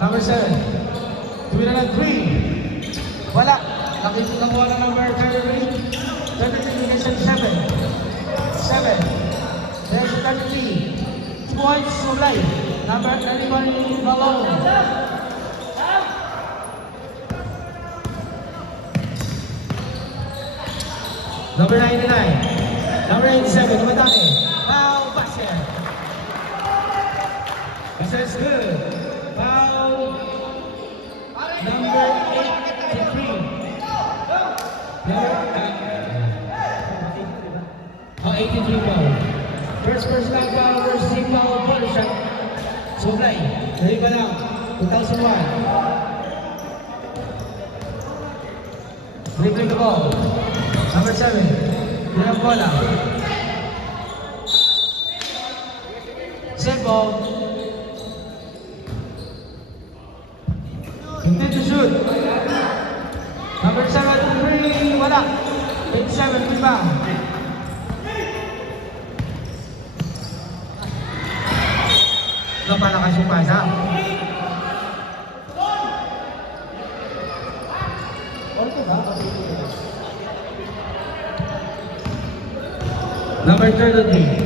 Number 7. Tumira ng 3. Wala. Nakuha ng number 33. 33 against 7. 7. There's 33. 2 points Sublay. Number 31 Malone. Number 99. Number 87. Tumatake. Foul basket. That's good. Foul. Number 83. Number 83 foul. First personal foul, first team foul, body shot. Sublay. Dali pa lang. 2001. Dribbling the ball. Number 7. Pinang bola. Set ball. Intend to shoot. Number 7, 3, wala. 27, rebound. Napalakas yung pasa. Number 33.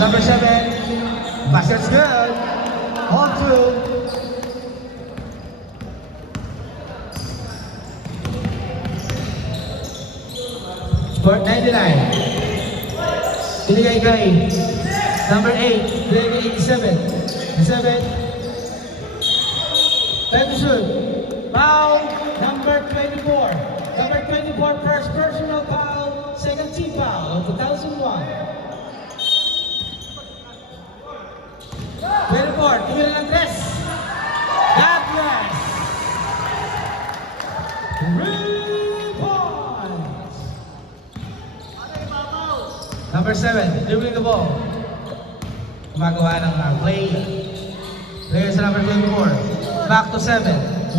Number 7. Basket's good. On 2. Sport 99. Binigay kay number 8. Binigay kay 87. 7. Time to shoot. Foul. Number 24. Number 24, first personal foul. Second team foul of 2001. 24, tumira ng 3. God bless. 3 points. Number 7, dribbling the ball. Gumagawa ng play. Player sa number 24. Back to 7.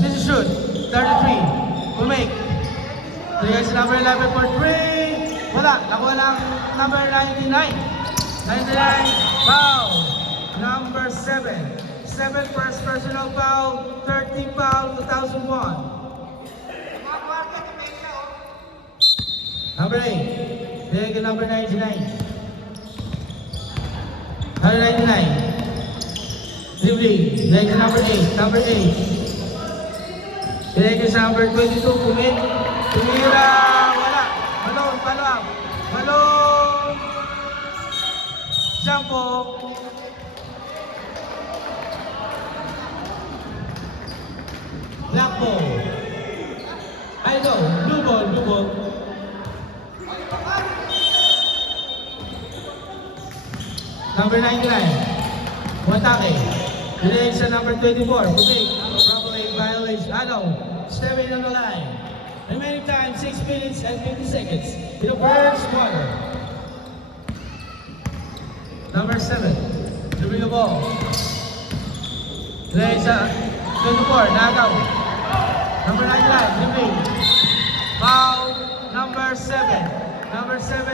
This is shoot. 33. Will make. Player sa number 11 for 3. Wala. Nakuha lang number 99. 99. Foul. Number 7. 7 first personal foul. 13 foul. 2001. Number 8. Big number 99. Number 99. Dribbling. Big number 8. Number 8. Big number 22. Kumit. Tumira. Wala. Malone. Follow up. Malone. Jumpo. Black ball. I go. Blue ball. Blue ball. Number 99. Watake. Binigay sa number 24. Kumik. Probably violation. Stepping on the line. Remaining time 6 minutes and 50 seconds. In the first quarter. Number 7. Dribbling the ball. Binigay sa 24. Nagaw. Number 99. Dribbling. Foul. Number 7. Number 7.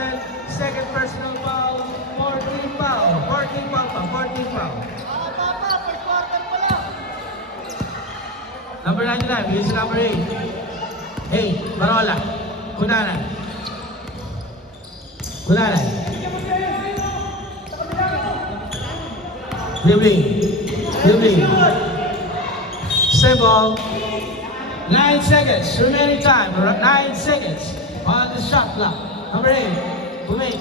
Second personal foul. 14 foul. 14 foul pa. 14 foul. Number 99. Here's number 8. 8. Barola. Kunanan. Kunanan. Dribbling. Dribbling. Stay ball. 9 seconds. Remaining time. 9 seconds. On the shot clock. Number 8. Kumik.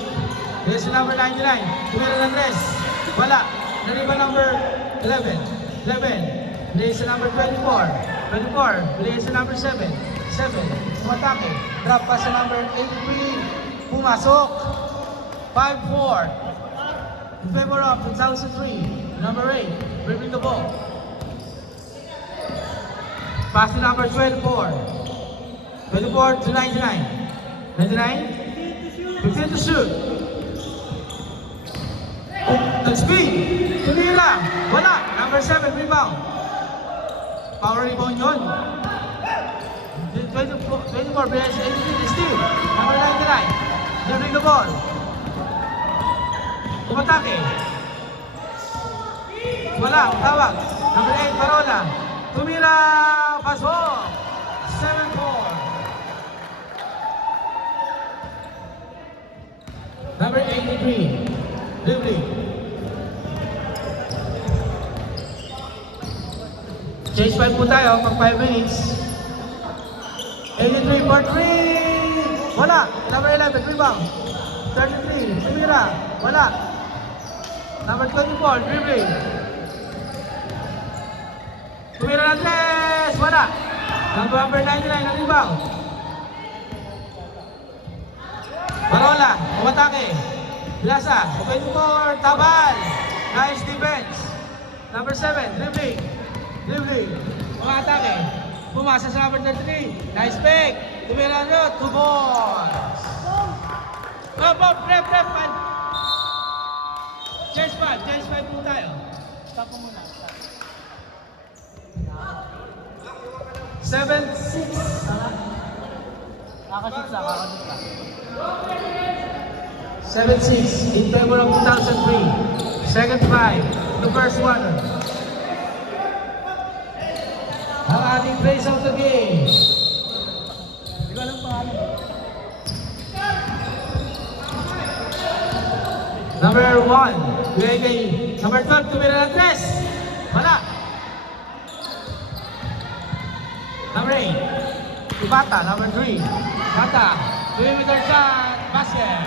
Here's number 99. Tumira ng 3. Wala. Nariba number 11. 11. Here's number 24. 24. Here's number 7. 7. Tumatake. Drop pa sa number 83. Pumasok. 5-4. In favor of 2003. Number 8. Dribbling the ball. Pass to number 24. 24 to 99. 99. 15 to shoot. Nag-speed. Tumira. Wala. Number 7. Rebound. Power rebound yun. 24. Beres. 83. Steal. Number 99. Dribbling the ball. umatake. Wala, tawag. Number 8, Parola. Tumira, pasok. 7-4. Number 83, Lively. Change 5 po tayo, pag 5 minutes. 83 for 3. Wala. Number 11, rebound. 33, Tumira. Wala. Number 24, Lively. Tumira ng 3. Wala. Number 99, rebound. Parola, umatake. Bilasa, 24, Tabal. Nice defense. Number 7, Lively. Lively, umatake. Pumasa sa number 33. Nice pick. Tumira nyo, 2 balls. Bob, rep. Change 5 po tayo. Stop mo muna. 7-6. Kakashoot lang. 7-6 in favor of 2003. Second 5, the first one. Ang ating place of the game. Di ba alam pangalan? Number 1, Uegay. Number 12, Tumira ng 3. Wala. Number 8, Ibata. Number 3, Bata. 3-meter shot, basket.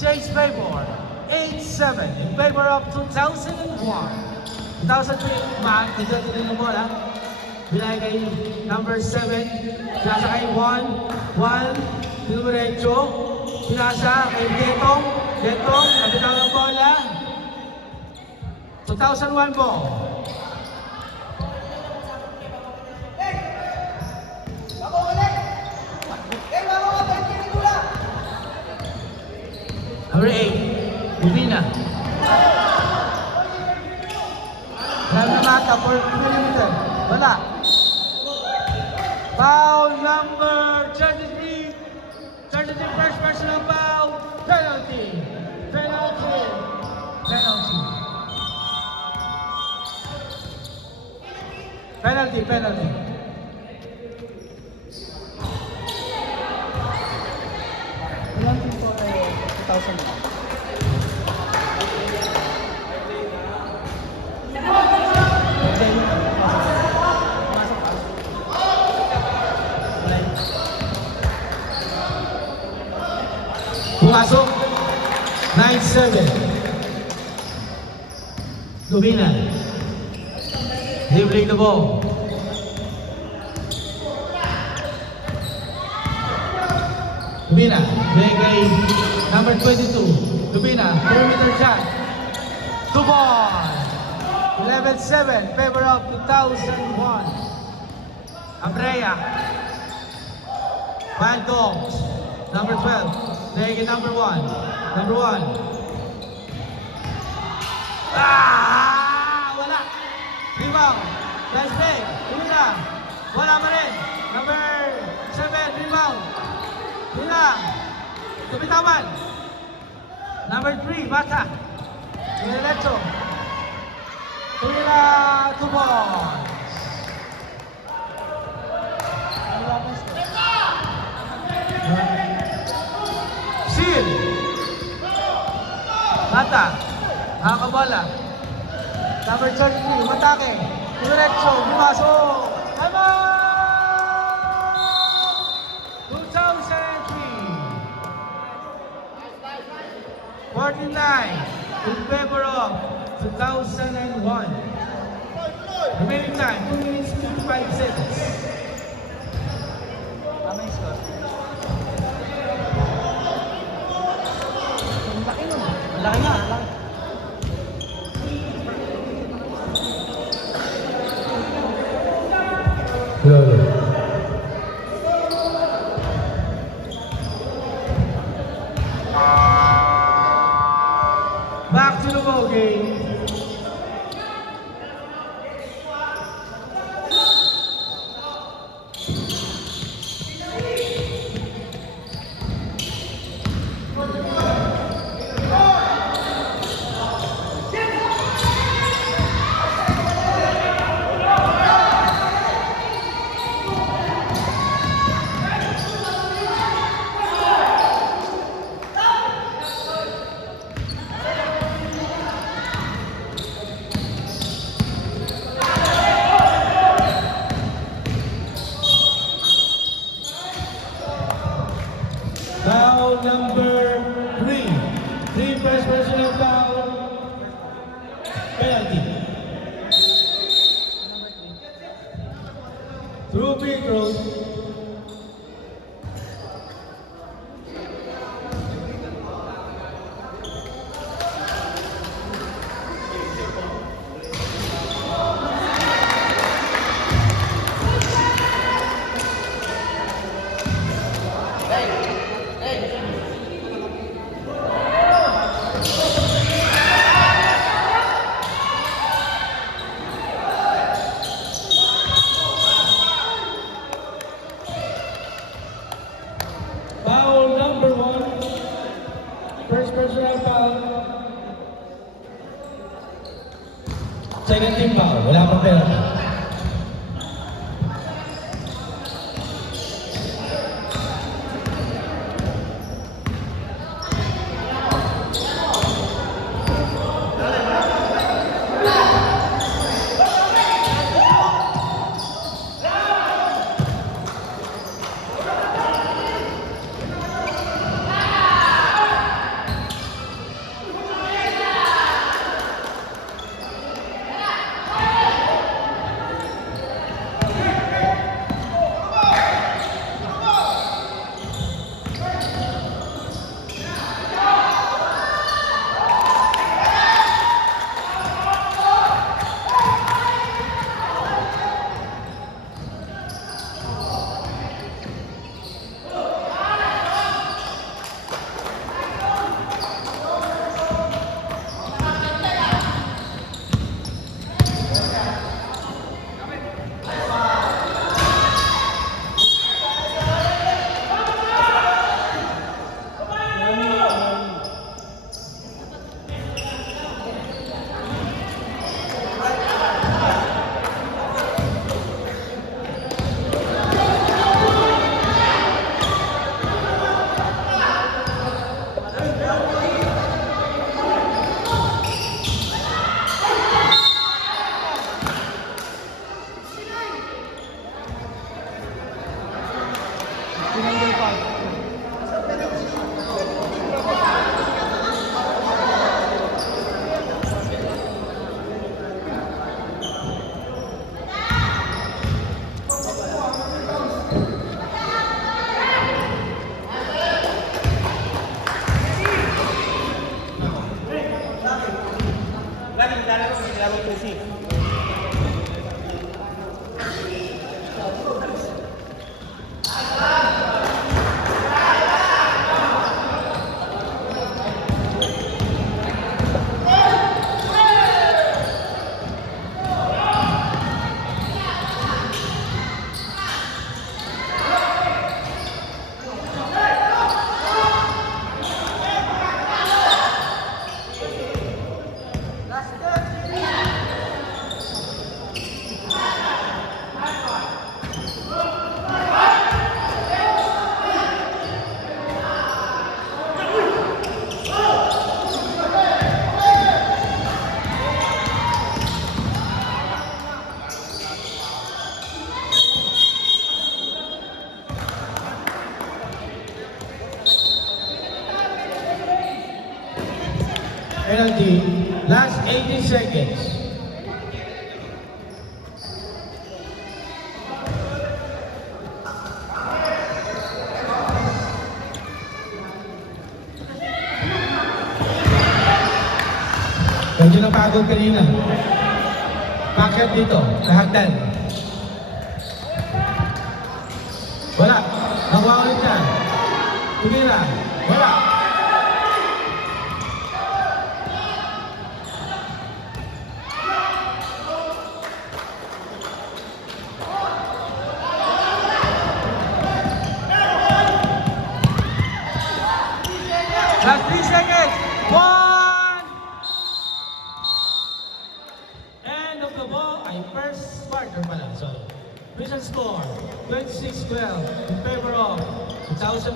Change favor, 8-7 in favor of 2001. 2003, dito mo bola. Binay kay number 7, pinasa kay 1, dinumiretso, pinasa kay Getong, nabitawan ng bola. 2001 ball. Number 8, Uvina. Mata for 2 Wala. Foul number 33. 33 first personal foul. Penalty. Penalty. Ilang team po ay 2,000 Pumasok. 9-7. Uvina. Lively the ball. Uvina. Bigay number 22. Uvina. 3-meter shot. 2 ball. 11-7. Favor of 2001. Abrea. Wild Dogs. Number 12. Bigay number 1. Number 1. Wala. Rebound. Last play. Uvina. Wala pa rin. Number 7. Rebound. Uvina. Tumitawan. Number 3. Bata. Diretso. Uvina. 2 balls. Seal. Bata. Nakakabola. Number 33, umatake. Diretso, bumasok. Tama! 2003. 49 in favor of 2001. Remaining time, 2 minutes, 55 seconds. Tama yung score. Ang laki nun. Ang laki nga. Ang laki. Good. Back to the ball game. Foul number 3. 3 first personal foul. Penalty. Through free throws. Foul number 1. First personal foul. Second team foul. Wala pang penalty. Tinanggal pa. Penalty. Last 80 seconds. Medyo napagod kanina. Bakit dito? Lahagdan. Wala. Nakuha ulit yan. Tumira. Wala. Last 3 seconds. 1. End of the ball. Ay, first quarter pala. So, recent score, 26-12 in favor of 2001.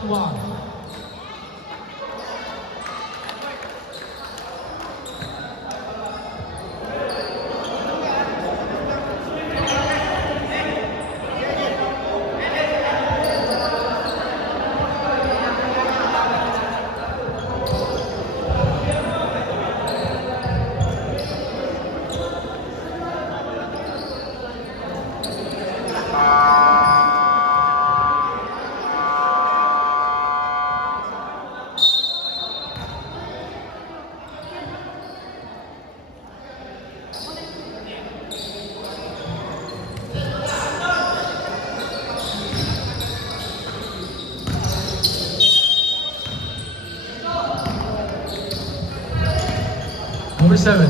Number 7.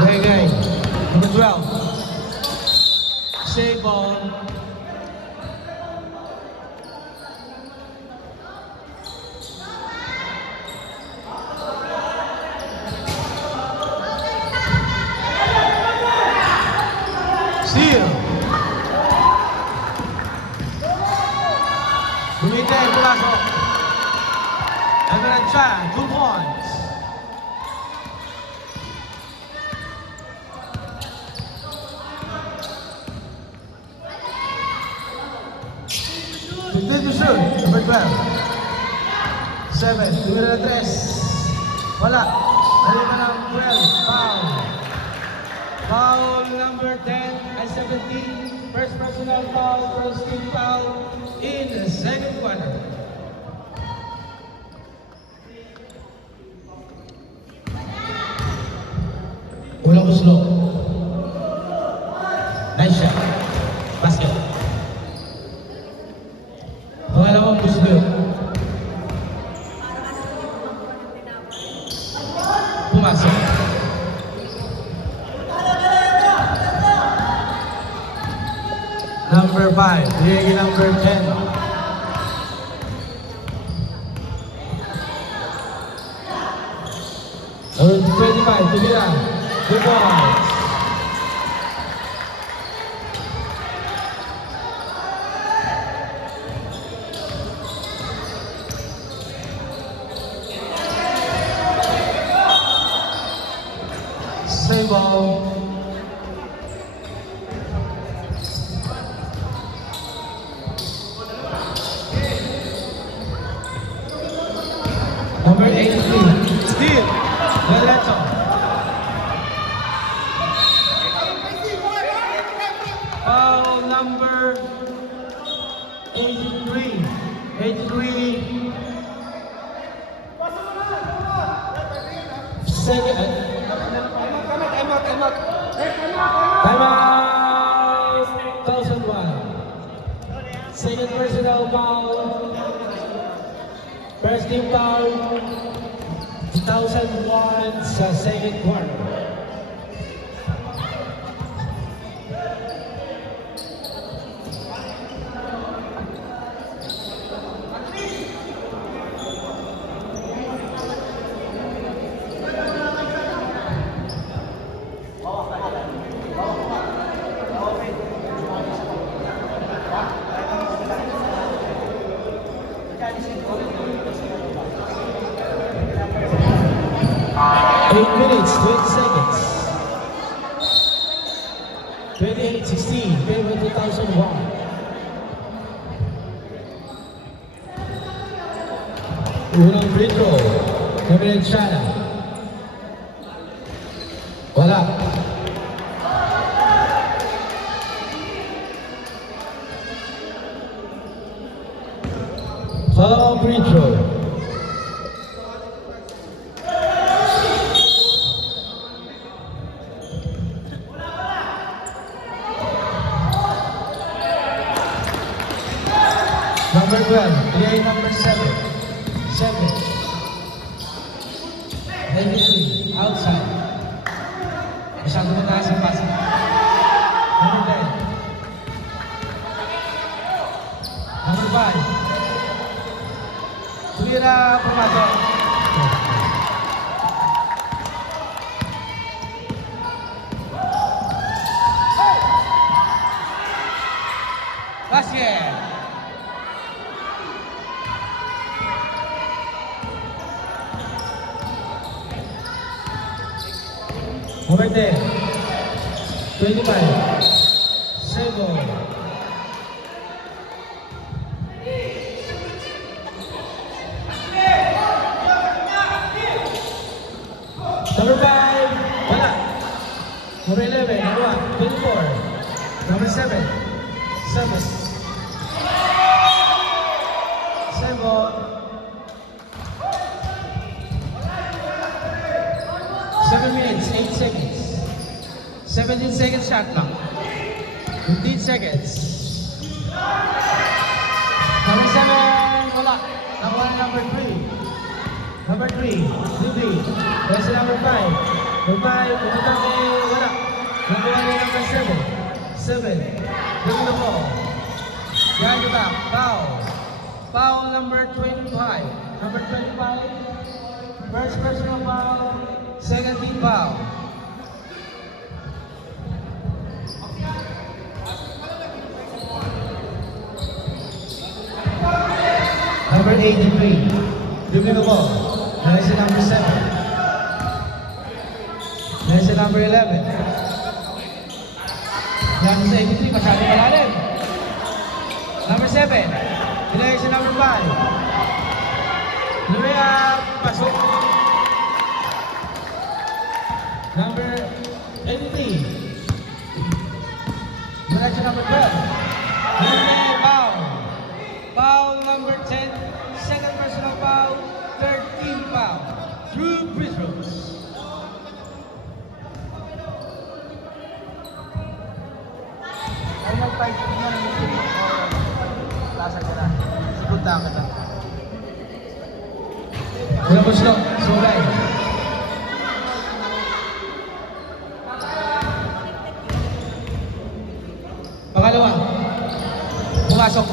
Okay, okay. Number 12. Save ball. Steal. Bumigay, pumasok. Everett Chan, 2 points. Fifteen to shoot, number 12. 7, tumira na 3. Wala. Halika ng 12, foul. Foul number 10 and 17. First personal foul, first team foul in the second quarter. Ulang slow. Nice shot. Basket. Pangalawang gusto. Pumasok. Number 5, bigay number 10. Number 25, tumira. 2 points. Same ball. Number 83, Steve Loreto. Foul number 83. 83. Second. Time out. 1001. Second personal foul. First team foul. 2001 sa second quarter. Eight minutes, 20 seconds. 28-16, favor 2001. Unang free throw, Gabriel Chana. Wala. Follow-up free throw. Number 12, play number 7. 7. Henry, outside. Masyado mataas ang pasok. Number 10. Number 5. Tulira, pumasok. Basket. Number 10, 25, Sego. Number 5, wala. Number 11, wala. 24. Number 7, 7. Sego. 7 minutes, 8 seconds. 17 seconds shot clock. 15 seconds. Number 7, wala. Number 3. Number 3, Libby. Versus number 5. Number 5, umatake, wala. Nakuha niya number 7. 7. Bring the ball. Behind the back, foul. Foul number 25. Number 25. First personal foul. Second team foul. Number 83. Bring the ball. Versus number 7. Versus number 11. Number 83, masyado malalim. Number 7. Ilagay sa number 5. Lurea, pasok. Number 83. Mula sa number 12. Lurea, foul. Foul number 10. Second personal foul. 13 foul. Drew Bridros. Ay, nag-5 na lang yung lasa ka na. Sigot na ka na. Wala po siya. Sugay. Pangalawa. Pumasok.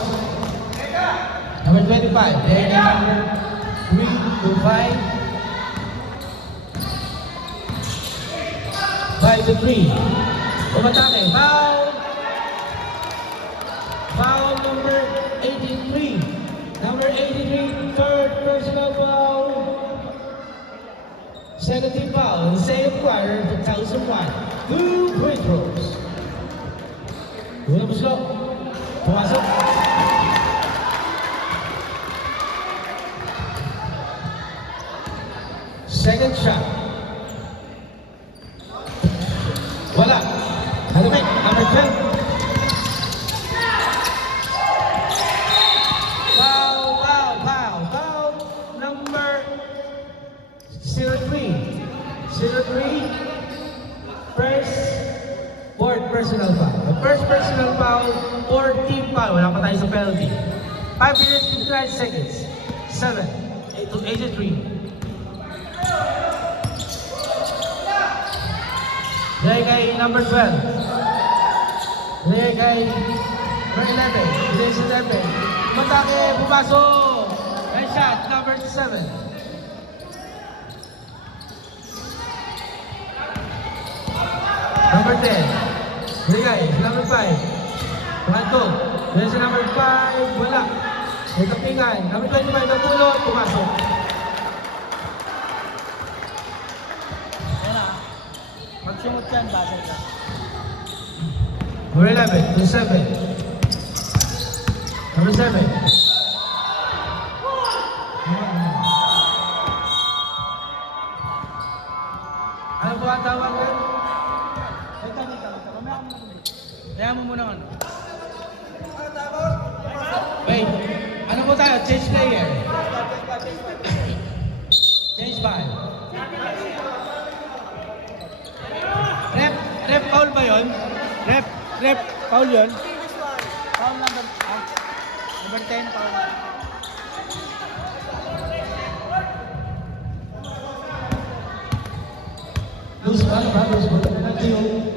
Number 25. There na number 3 to 5. 5 to 3. Umatake. Foul. Foul number 83. Number 83, third personal foul. Second team foul in the same quarter, 2001. Two free throws. Una po siya. Pumasok. Second shot. Wala. Halimik, number 10. Fourth personal foul. The first personal foul, fourth team foul. Wala pa tayo sa penalty. 5 minutes, 59 seconds. 7, 8 to 83. Dahil kay number 12. Dahil kay number 11. Dahil sa 11. Matake, pumasok. And shot, number 7. Number 10. Bigay, number 5. Pangatlo. Then sa number 5, wala. May kapingan. Number 25, napulot, pumasok. Ayan na. Magsungot yan, basa ka. Number 11, to 7. Number 7. Ano po ang tawag ka? Kaya mo muna ano. Wait, ano po tayo? Change player. Change ball. Rep foul ba yun? Rep, foul yun. Foul number, number 10, foul. Loose ball, ba? Loose ball. Ito yung...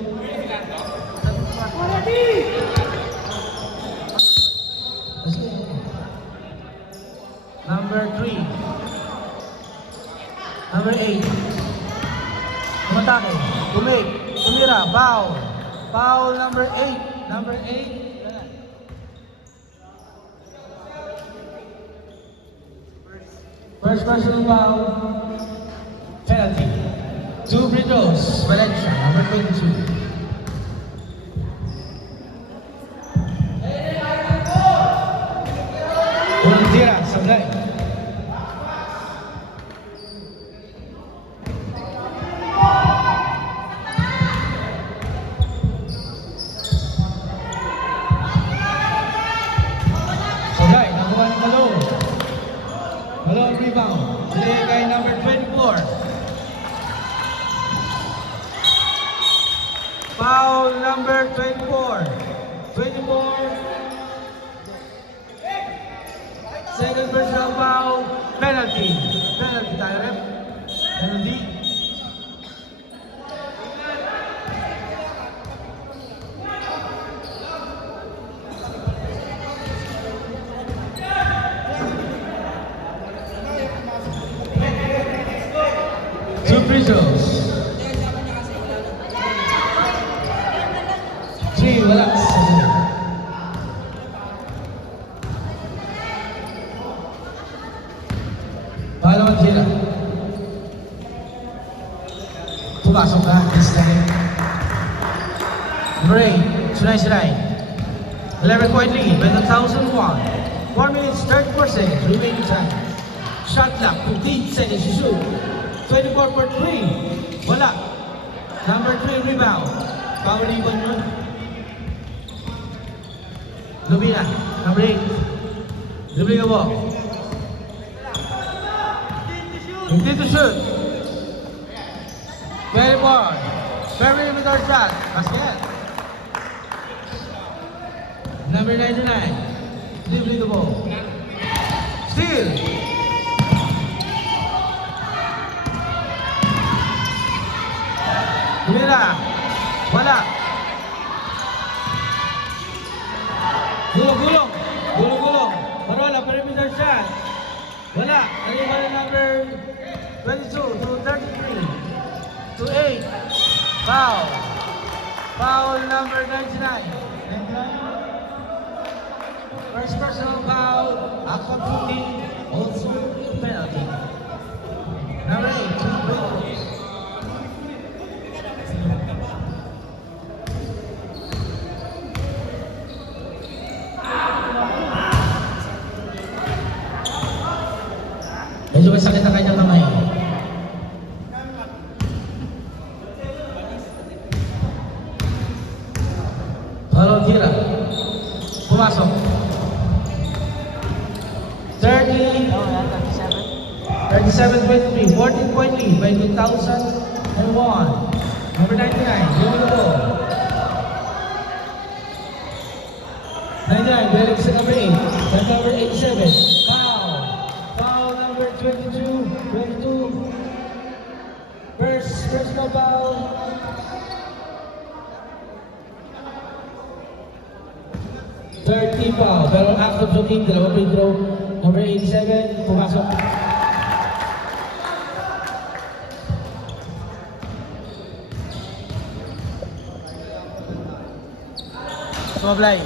Number 3. Number 8. Tumatake. Tumira. Foul. Foul number 8. Number 8. First personal foul. Penalty. 2 free throws. Valencia. Number 22. Unang tira. Sablay. Sablay. Nakuha ng Malone. Malone rebound. Play kay number 24. Foul number 24. 24. Second personal foul. Penalty. Penalty tayo. free throws. 3, wala. Pangalawang tira. Pumasok na. Number 8, Sunay. 11-point lead by the 1,001. 4 minutes, 34 seconds remaining time. Shot clock, 15 seconds to shoot. 24 for 3. Wala. Number 3, rebound. Power rebound yun. Lumina, number 8. Lumina mo. 15 to shoot. 24. Perimeter shot. Basket. Number 99. Dribbling the ball. Steal. Lumina. Wala. Gulong. Parola, perimeter shot. Wala. Arriba na number 22 to 33 to 8. Foul. Foul number 99. First personal foul. Akon shooting. Also penalty. Number 8. 2 free throws. Medyo masakit ang kanyang kamay. Follow tira. Pumasok. 37-23. 14-point lead by 2001. Number 99. Giving the ball. 99. Balik sa number 8. Sa number 87. Foul number 22. First personal foul. Third team foul. Pero after shooting, dalawang free throw. Number 87, pumasok. Sumablay.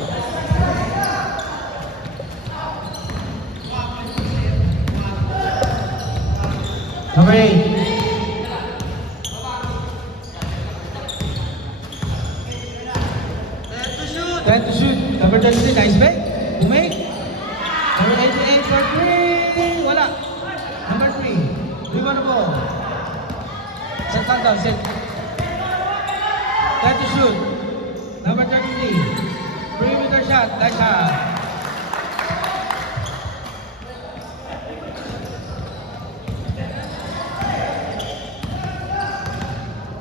Number 8. Time to shoot. Number 23, nice bet. Umay. Number 88 for 3. Wala. Number 3. Rebound the ball. Set down. Time to shoot. Number 33. Perimeter shot. Nice shot.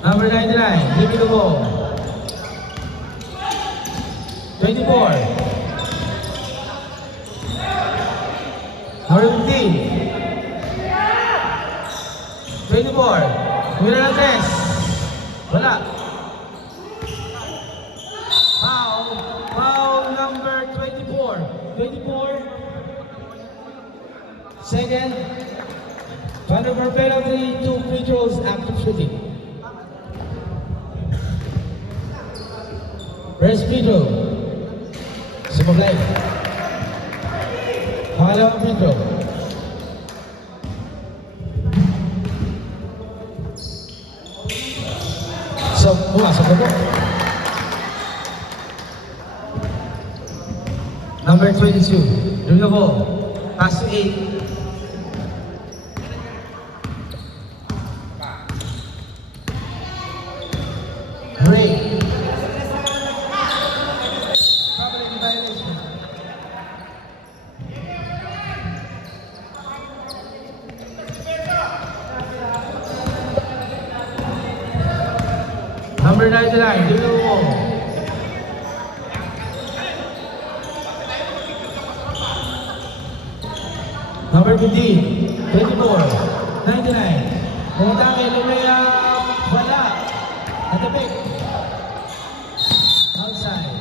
Number 99. Give me the ball. 24. Number 15. 24. Wala na test. Wala. Foul number 24. 24. Second. Turnover penalty, 2 free throws after shooting. First free throw. Sumablay. Pangalawang free throw. So, pumasok na po. Number 22. Doon na po. Pass to 8. Break. Number 99, doon na po. Number 15, 24, 99. Pumunta kay Lumea, wala. At the pick. Outside.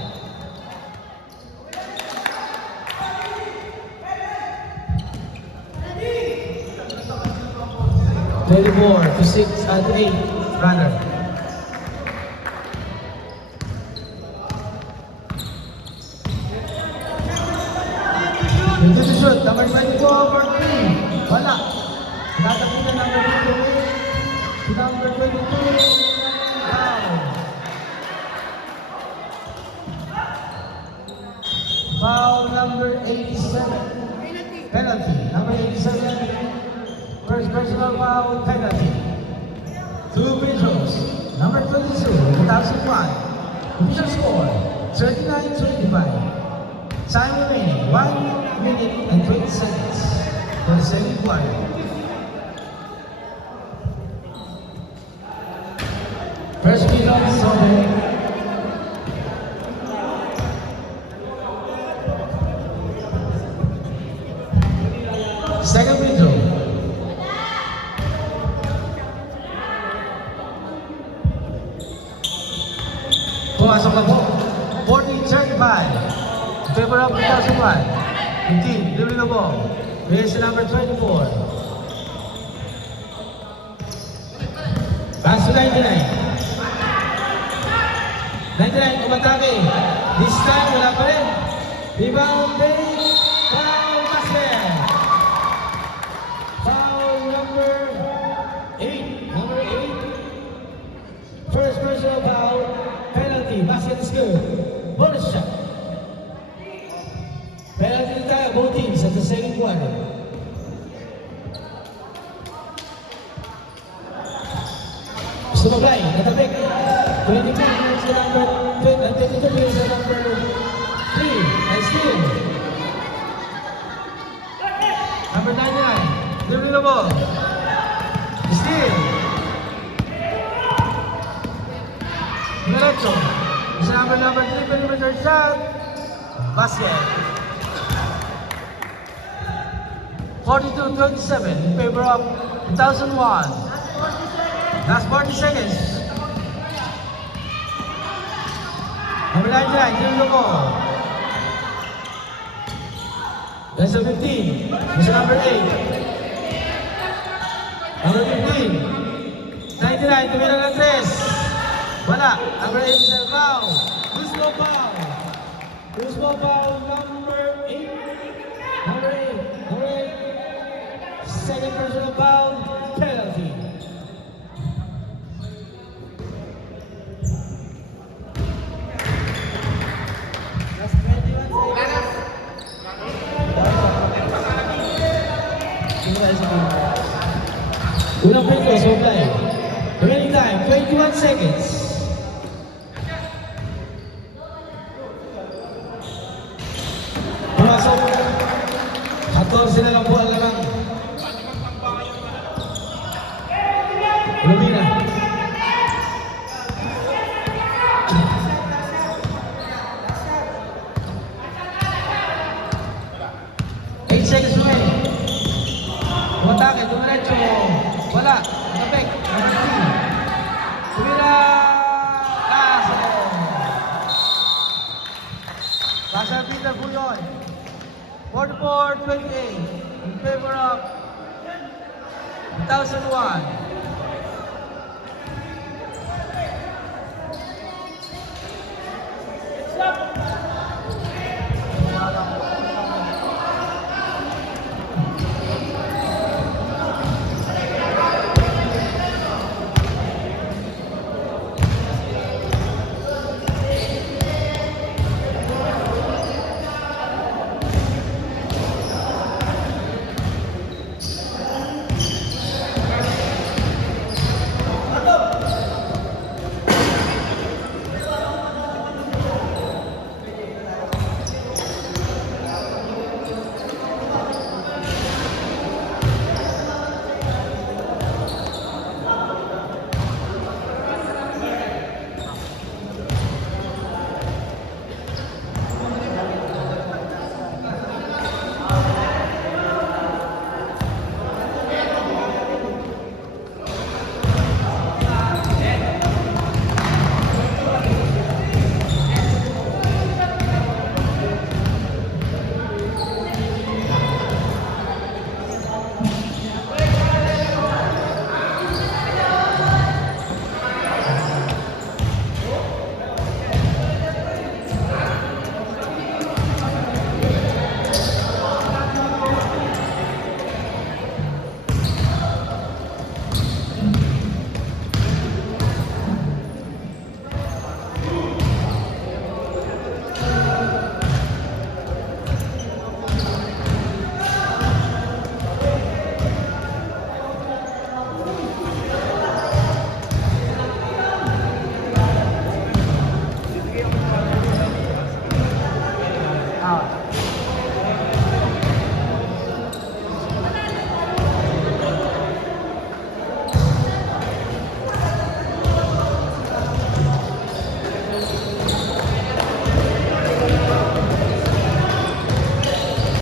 24 to 6 to 8 rather. Ready to shoot, number 24 over 3. Wala. Natapunan number 22. Number 22. Foul. Foul number 87. Penalty. Number 87. First personal foul, penalty. 2 free throws. Number 22, 2001. Official score, 39-25. Time remaining, 1 minute and 20 seconds for the second quarter. First free throw is over. Second free throw. Pumasok na po. 40-35. In favor of 2001. 15, dribbling the ball. Here's the number 24. Pass to 99. 99, kumatake. This time, wala pa rin. Rebound, break, foul, basket. Foul number 8. Number 8. First personal foul, penalty, basket is good. Bonus shot. Penalty tayo, both teams at the second quarter. Sumablay, natabik. 22 minutes sa number 22 minutes sa number 3. And still. Number 99. Dribbling the ball. Still. Diretso. Isa number 3, perimeter shot. Basket. 42-27 in favor of 2001. Last 40 seconds. Number 99, dribbling the ball. That's a 15. That's number 8. Number 15. 99, tumira ng 3. Wala. Number 8 is a foul. Who's no foul? Who's no foul? Number 8. Number 8. Number 8. Second personal foul, penalty. That's 21 seconds. Unang free throw, so play. Remaining time, 21 seconds. Pumasok. 14 na lang po ang lamang. Lumina. Eight seconds remaining. Tumatake, dumiretso. Wala. Nakapek. Tumira. Basa Peter po yun. 44-28 in favor of 2001.